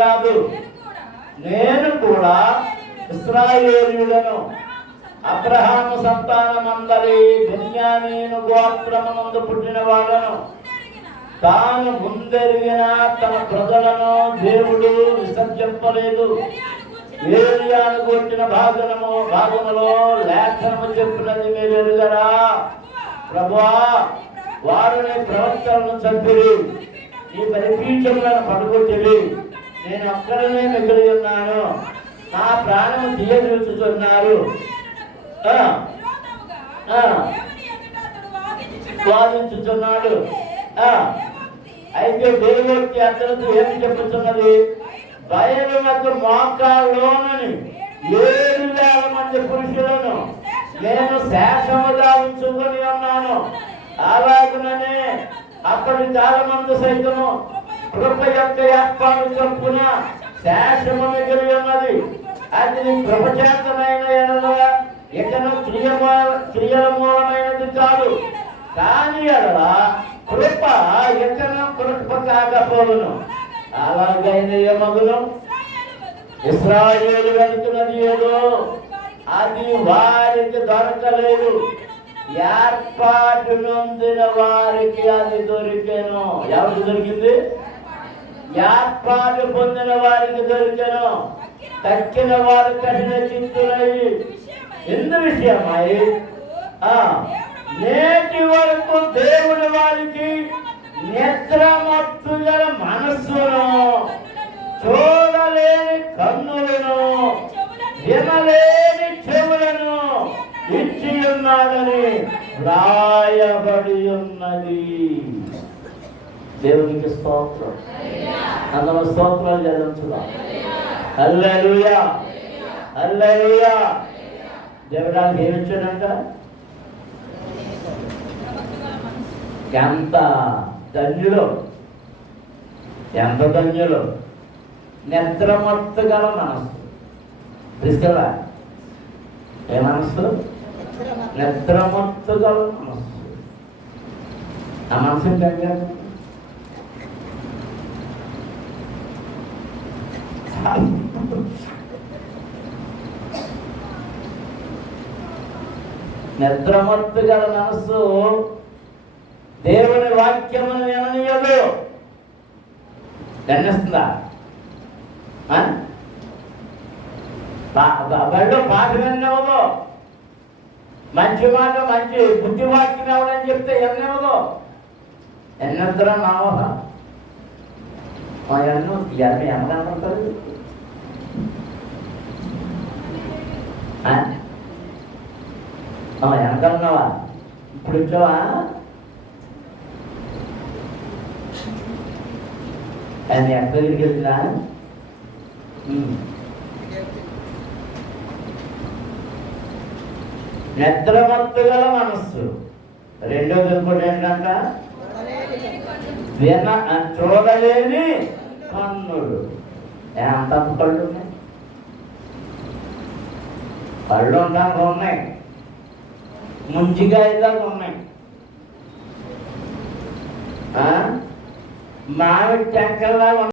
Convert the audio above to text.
రాదు. నేను కూడా ఇశ్రాయేలీయులను అబ్రహాము సంతానమందరి బెన్యామీను గోత్రమునందు పుట్టిన వాళ్ళను తాను ముందెరిగిన తన ప్రజలను దేవుడు విసర్జింపలేదు. ఏలియాను గూర్చిన భాగములో లేఖనము చెప్పినది మీరు ఎరుగరా? ప్రభువా, వారు నీ ప్రవక్తలను చంపిరి, నీ బలిపీఠములను పడగొట్టిరి. నేను అక్కడనే మిగిలి ఉన్నాను, నా ప్రాణము తీయదూచుతున్నారు. వాదించుతున్నాడు. అయితే దేవుడికి అతనితో ఏమి చెప్పుతున్నది? బయలునకు మోకాళ్ళలోనని 7,000 మంది పురుషులను నేను శేషముగా ఉంచుకొని ఉన్నాను. అలాగనే అప్పటి చాలా మంది సైతము కృప యొక్క ఏర్పాటు చొప్పున శేషము మిగిలి ఉన్నది. అది కృపచేతనైన ఇకను క్రియల మూలమైనది కాదు. కానీ అలా కృప ఇకను కృప కాకపోవును. అలాగైన ఏమగును? ఇశ్రాయేలు వెళ్తున్నది ఏదో అది వారికి దొరకలేదు, ఏర్పాటు నొందిన వారికి అది దొరికెను. ఎవరికి దొరికింది? ఏర్పాటు పొందిన వారికి దొరికెను. తక్కిన వారు కఠిన చిత్తులై ఎందు విషయమై నేటి వరకు దేవుడు వారికి నిద్రమత్తుగల మనస్సును, చూడలేని కన్నులను, వినలేని చెవులను ఇచ్చి ఉన్నాడని రాయబడి ఉన్నది. దేవునికి స్తోత్రం. అందులో స్తోత్రాలు చెల్లించుదాం. హల్లెలూయా, హల్లెలూయా. దేవుడానికి ఏమి ఇచ్చాడంట? ఎంత ధన్యులు, ఎంత ధన్యులు! నిద్రమత్తు గల మనస్సు. తీసుకెళ్ళా ఏ మనస్సు? నిద్రమత్తు గల మనస్సు. ఆ మనసు ఏంటంటే నిద్రమత్తు గల మనస్సు దేవుని వాక్యమును విననీయదు. దండిస్తుందా? బడిలో పాట విననివ్వదు. మంచి మాట, మంచి బుద్ధి వాక్యం ఎవడని చెప్తే విననివ్వదు. ఎన్నద్దరా మావహ ఎన్నో ఎమగనపడతారు. వెనకన్నావా? ఇప్పుడు వచ్చావా? ఆయన ఎక్కడికి వెళ్తున్నా? నిద్రమత్తు గల మనస్సు. రెండోది ఇంకోటి ఏంటంట? చూడలేని కన్నుడు. అంత కళ్ళు ఉన్నాయి, కళ్ళు ఉండడానికి ఉన్నాయి, ముంజిగా ఇదాకా ఉన్నాయి. మామిడి టెంకల్లా